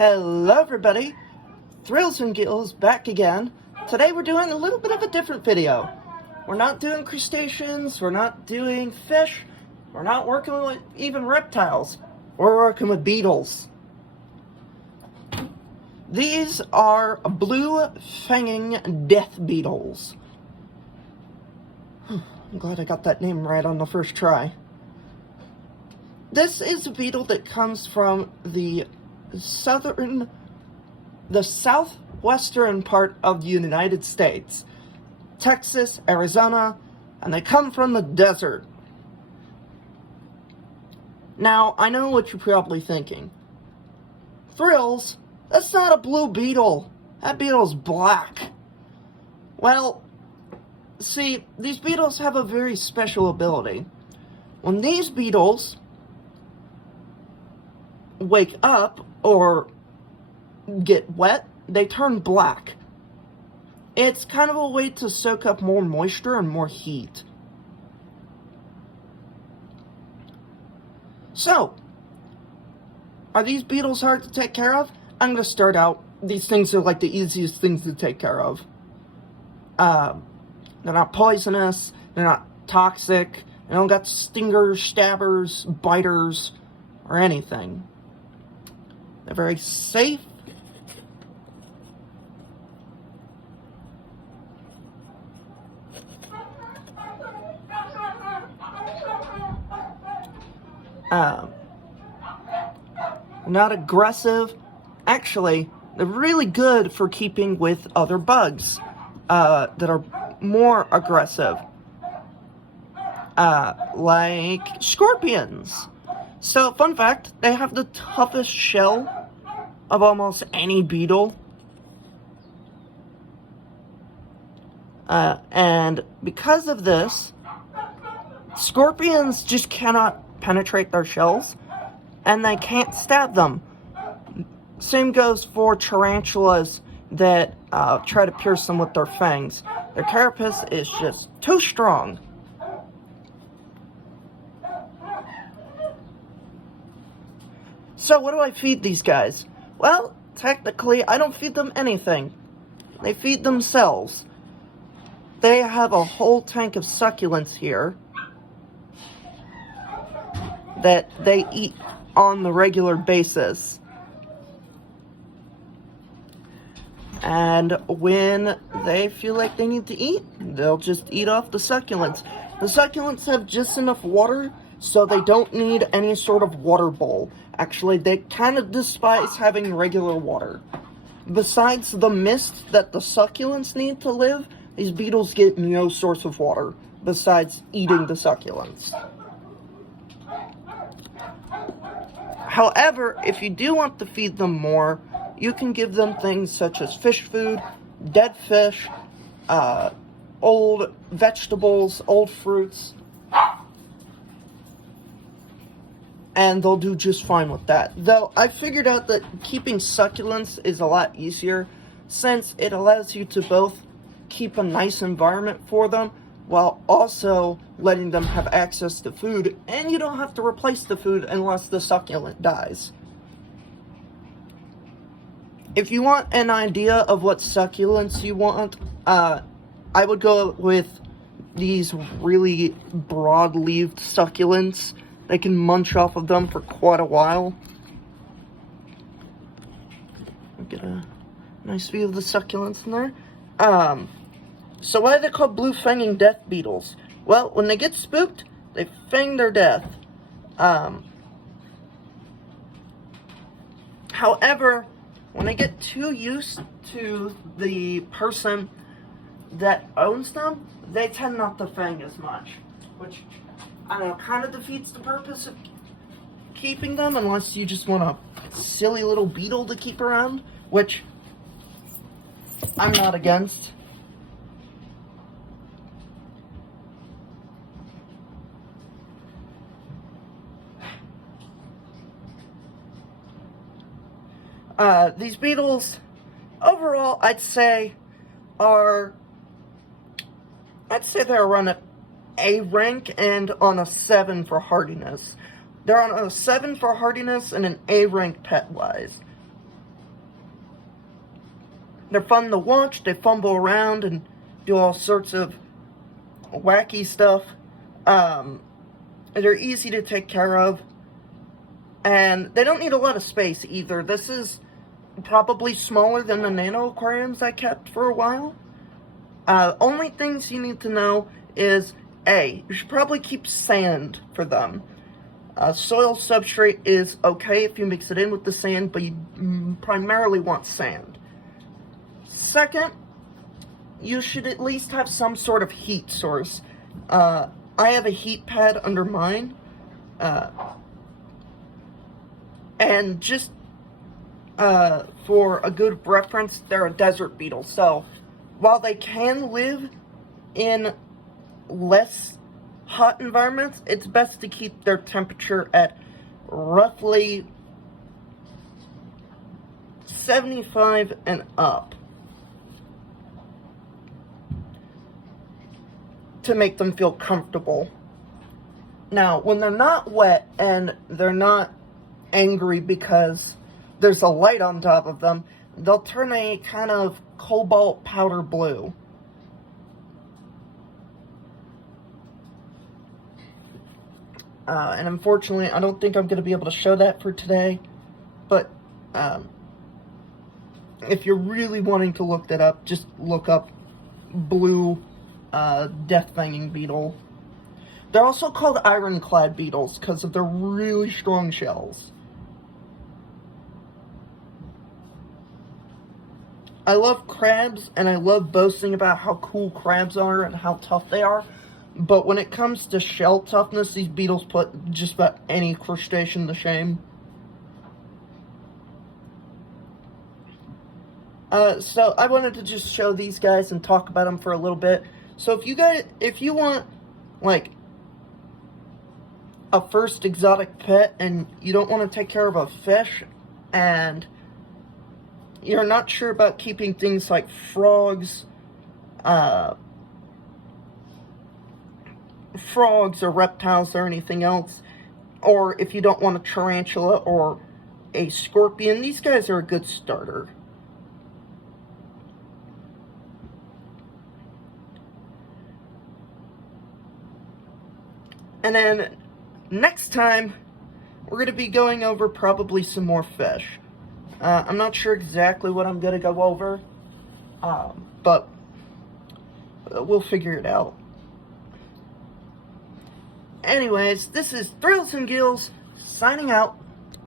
Hello everybody, Thrills and Gills back again. Today we're doing a little bit of a different video. We're not doing crustaceans, we're not doing fish, we're not working with even reptiles. We're working with beetles. These are blue-fanging death beetles. I'm glad I got that name right on the first try. This is a beetle that comes from the southwestern part of the United States, Texas, Arizona, and they come from the desert. Now, I know what you're probably thinking. Thrills, that's not a blue beetle. That beetle's black. Well, see, these beetles have a very special ability. When these beetles wake up or get wet, they turn black. It's kind of a way to soak up more moisture and more heat. So, are these beetles hard to take care of? I'm going to start out. These things are like the easiest things to take care of. They're not poisonous, they're not toxic, they don't got stingers, stabbers, biters, or anything. They're very safe. Not aggressive. Actually, they're really good for keeping with other bugs that are more aggressive, like scorpions. So, fun fact, they have the toughest shell of almost any beetle. And because of this, scorpions just cannot penetrate their shells, and they can't stab them. Same goes for tarantulas that try to pierce them with their fangs. Their carapace is just too strong. So what do I feed these guys? Well, technically, I don't feed them anything. They feed themselves. They have a whole tank of succulents here that they eat on the regular basis. And when they feel like they need to eat, they'll just eat off the succulents. The succulents have just enough water, so they don't need any sort of water bowl. Actually, they kind of despise having regular water. Besides the mist that the succulents need to live, these beetles get no source of water besides eating the succulents. However, if you do want to feed them more, you can give them things such as fish food, dead fish, old vegetables, old fruits, and they'll do just fine with that. Though, I figured out that keeping succulents is a lot easier, since it allows you to both keep a nice environment for them, while also letting them have access to food, and you don't have to replace the food unless the succulent dies. If you want an idea of what succulents you want, I would go with these really broad-leaved succulents. They can munch off of them for quite a while. Get a nice view of the succulents in there. So why are they called blue-fanging death beetles? Well, when they get spooked, they fang their death. However, when they get too used to the person that owns them, they tend not to fang as much. Which, I don't know, kind of defeats the purpose of keeping them, unless you just want a silly little beetle to keep around, which I'm not against. These beetles, overall, I'd say they're around an A rank and on a 7 for hardiness. They're on a 7 for hardiness and an A rank pet-wise. They're fun to watch. They fumble around and do all sorts of wacky stuff. They're easy to take care of. And they don't need a lot of space either. This is probably smaller than the nano aquariums I kept for a while. Only things you need to know is, A, you should probably keep sand for them. Soil substrate is okay if you mix it in with the sand, but you primarily want sand. Second, you should at least have some sort of heat source. I have a heat pad under mine. And just for a good reference, they're a desert beetle. So while they can live in less hot environments, it's best to keep their temperature at roughly 75 and up to make them feel comfortable. Now, when they're not wet and they're not angry because there's a light on top of them, they'll turn a kind of cobalt powder blue. And unfortunately, I don't think I'm going to be able to show that for today. But if you're really wanting to look that up, just look up blue death-fanging beetle. They're also called iron-clad beetles because of their really strong shells. I love crabs, and I love boasting about how cool crabs are and how tough they are. But when it comes to shell toughness, these beetles put just about any crustacean to shame. So I wanted to just show these guys and talk about them for a little bit. So if you want, like, a first exotic pet and you don't want to take care of a fish and you're not sure about keeping things like frogs or reptiles or anything else, or if you don't want a tarantula or a scorpion, these guys are a good starter. And then next time, we're going to be going over probably some more fish. I'm not sure exactly what I'm going to go over, but we'll figure it out. Anyways, this is Thrills and Gills, signing out.